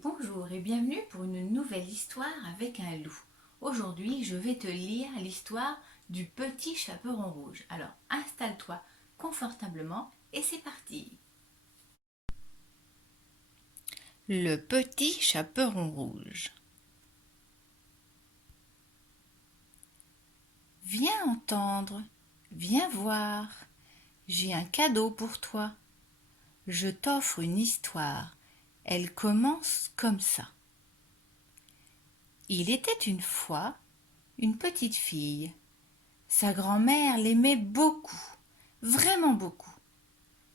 Bonjour et bienvenue pour une nouvelle histoire avec un loup. Aujourd'hui, je vais te lire l'histoire du petit chaperon rouge. Alors, installe-toi confortablement et c'est parti. Le petit chaperon rouge. Viens entendre, viens voir. J'ai un cadeau pour toi. Je t'offre une histoire. Elle commence comme ça. Il était une fois une petite fille. Sa grand-mère l'aimait beaucoup, vraiment beaucoup.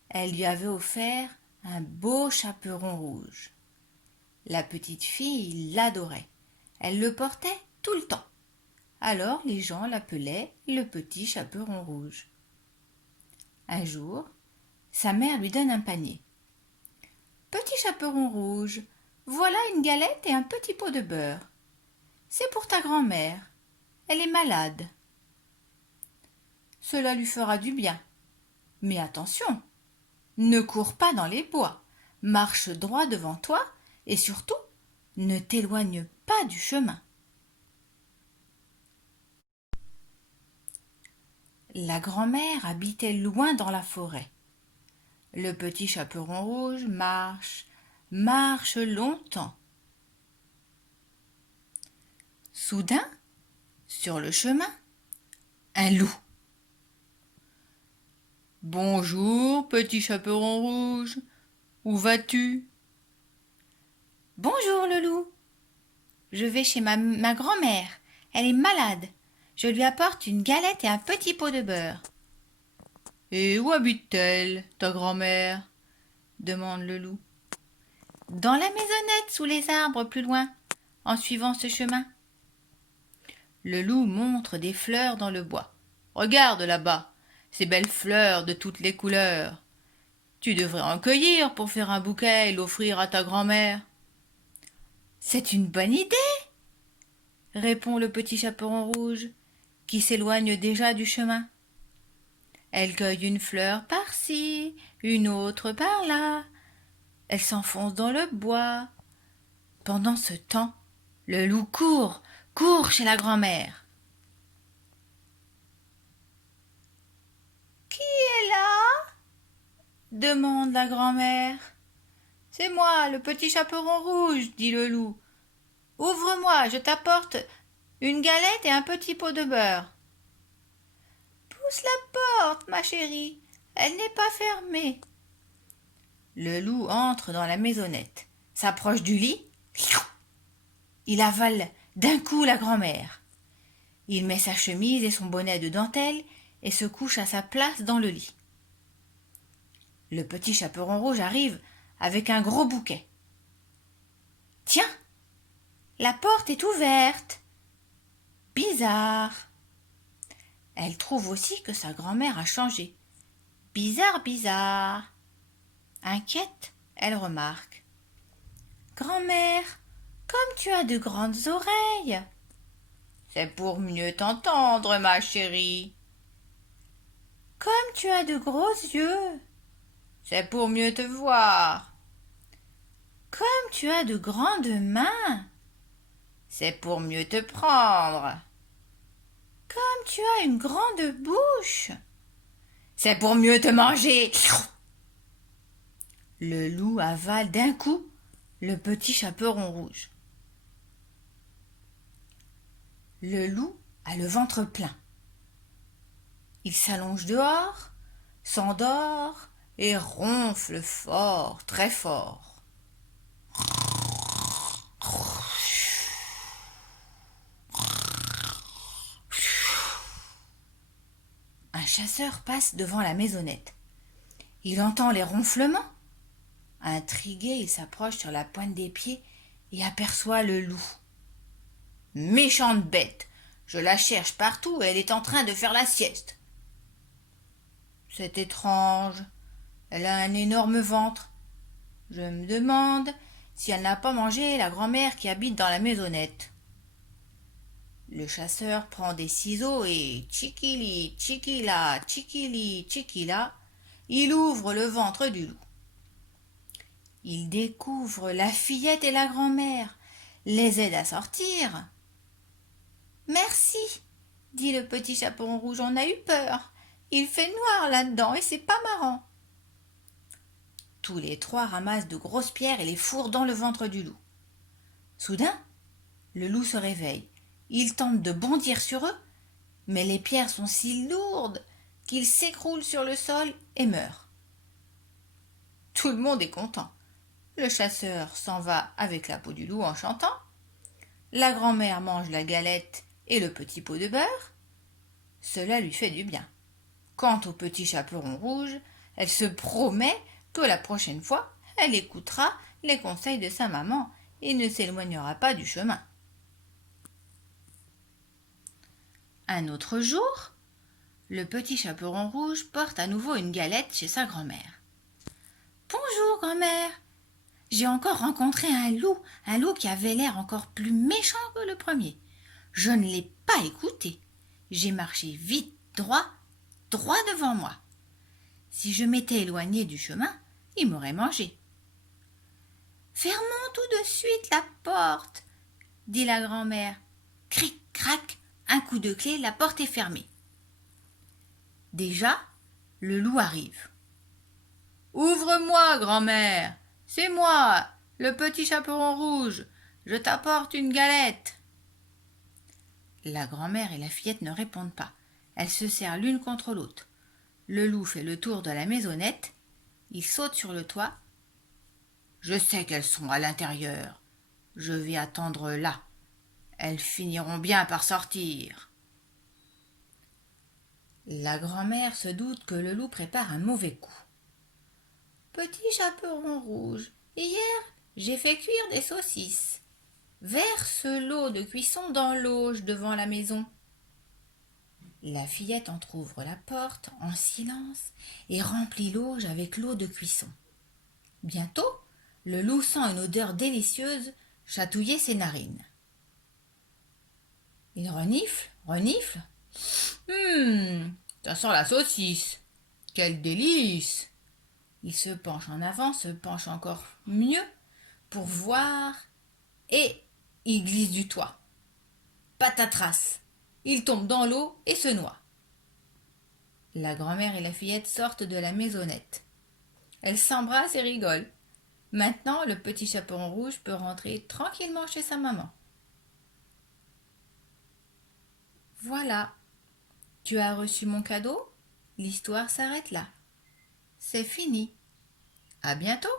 Elle lui avait offert un beau chaperon rouge. La petite fille l'adorait. Elle le portait tout le temps. Alors les gens l'appelaient le petit chaperon rouge. Un jour, sa mère lui donne un panier. Petit chaperon rouge, voilà une galette et un petit pot de beurre. C'est pour ta grand-mère. Elle est malade. Cela lui fera du bien. Mais attention, ne cours pas dans les bois, marche droit devant toi et surtout, ne t'éloigne pas du chemin. La grand-mère habitait loin dans la forêt. Le petit chaperon rouge marche longtemps. Soudain, sur le chemin, un loup. Bonjour, petit chaperon rouge, où vas-tu? Bonjour le loup. Je vais chez ma grand-mère. Elle est malade. Je lui apporte une galette et un petit pot de beurre. Et où habite-t-elle, ta grand-mère? Demande le loup. Dans la maisonnette, sous les arbres, plus loin, en suivant ce chemin. Le loup montre des fleurs dans le bois. Regarde là-bas, ces belles fleurs de toutes les couleurs. Tu devrais en cueillir pour faire un bouquet et l'offrir à ta grand-mère. C'est une bonne idée, répond le petit chaperon rouge, qui s'éloigne déjà du chemin. Elle cueille une fleur par-ci, une autre par-là. Elle s'enfonce dans le bois. Pendant ce temps, le loup court chez la grand-mère. Qui est là? Demande la grand-mère. C'est moi, le petit chaperon rouge, dit le loup. Ouvre-moi, je t'apporte une galette et un petit pot de beurre. Pousse la porte, ma chérie, elle n'est pas fermée. Le loup entre dans la maisonnette, s'approche du lit. Il avale d'un coup la grand-mère. Il met sa chemise et son bonnet de dentelle et se couche à sa place dans le lit. Le petit chaperon rouge arrive avec un gros bouquet. Tiens, la porte est ouverte. Bizarre. Elle trouve aussi que sa grand-mère a changé. Bizarre. Inquiète, elle remarque. Grand-mère, comme tu as de grandes oreilles. C'est pour mieux t'entendre, ma chérie. Comme tu as de gros yeux. C'est pour mieux te voir. Comme tu as de grandes mains. C'est pour mieux te prendre. Comme tu as une grande bouche. C'est pour mieux te manger. Le loup avale d'un coup le petit chaperon rouge. Le loup a le ventre plein. Il s'allonge dehors, s'endort et ronfle fort, très fort. Un chasseur passe devant la maisonnette. Il entend les ronflements. Intrigué, il s'approche sur la pointe des pieds et aperçoit le loup. Méchante bête, je la cherche partout et elle est en train de faire la sieste. C'est étrange, elle a un énorme ventre. Je me demande si elle n'a pas mangé la grand-mère qui habite dans la maisonnette. Le chasseur prend des ciseaux et tchikili, tchikila, il ouvre le ventre du loup. Il découvre la fillette et la grand-mère, les aide à sortir. Merci, dit le petit chaperon rouge, on a eu peur. Il fait noir là-dedans et c'est pas marrant. Tous les trois ramassent de grosses pierres et les fourrent dans le ventre du loup. Soudain, le loup se réveille. Il tente de bondir sur eux, mais les pierres sont si lourdes qu'il s'écroule sur le sol et meurt. Tout le monde est content. Le chasseur s'en va avec la peau du loup en chantant. La grand-mère mange la galette et le petit pot de beurre. Cela lui fait du bien. Quant au petit chaperon rouge, elle se promet que la prochaine fois, elle écoutera les conseils de sa maman et ne s'éloignera pas du chemin. Un autre jour, le petit chaperon rouge porte à nouveau une galette chez sa grand-mère. Bonjour, grand-mère. J'ai encore rencontré un loup qui avait l'air encore plus méchant que le premier. Je ne l'ai pas écouté. J'ai marché vite, droit devant moi. Si je m'étais éloigné du chemin, il m'aurait mangé. Fermons tout de suite la porte, dit la grand-mère. Cric, crac, un coup de clé, la porte est fermée. Déjà, le loup arrive. Ouvre-moi, grand-mère, c'est moi, le petit chaperon rouge, je t'apporte une galette. La grand-mère et la fillette ne répondent pas. Elles se serrent l'une contre l'autre. Le loup fait le tour de la maisonnette. Il saute sur le toit. Je sais qu'elles sont à l'intérieur. Je vais attendre là. Elles finiront bien par sortir. La grand-mère se doute que le loup prépare un mauvais coup. Petit chaperon rouge, hier j'ai fait cuire des saucisses. Verse l'eau de cuisson dans l'auge devant la maison. La fillette entr'ouvre la porte en silence et remplit l'auge avec l'eau de cuisson. Bientôt, le loup sent une odeur délicieuse chatouiller ses narines. Il renifle. Ça sent la saucisse. Quel délice! Il se penche en avant, se penche encore mieux pour voir et il glisse du toit. Patatras! Il tombe dans l'eau et se noie. La grand-mère et la fillette sortent de la maisonnette. Elles s'embrassent et rigolent. Maintenant, le petit chaperon rouge peut rentrer tranquillement chez sa maman. Voilà, tu as reçu mon cadeau? L'histoire s'arrête là. C'est fini. À bientôt!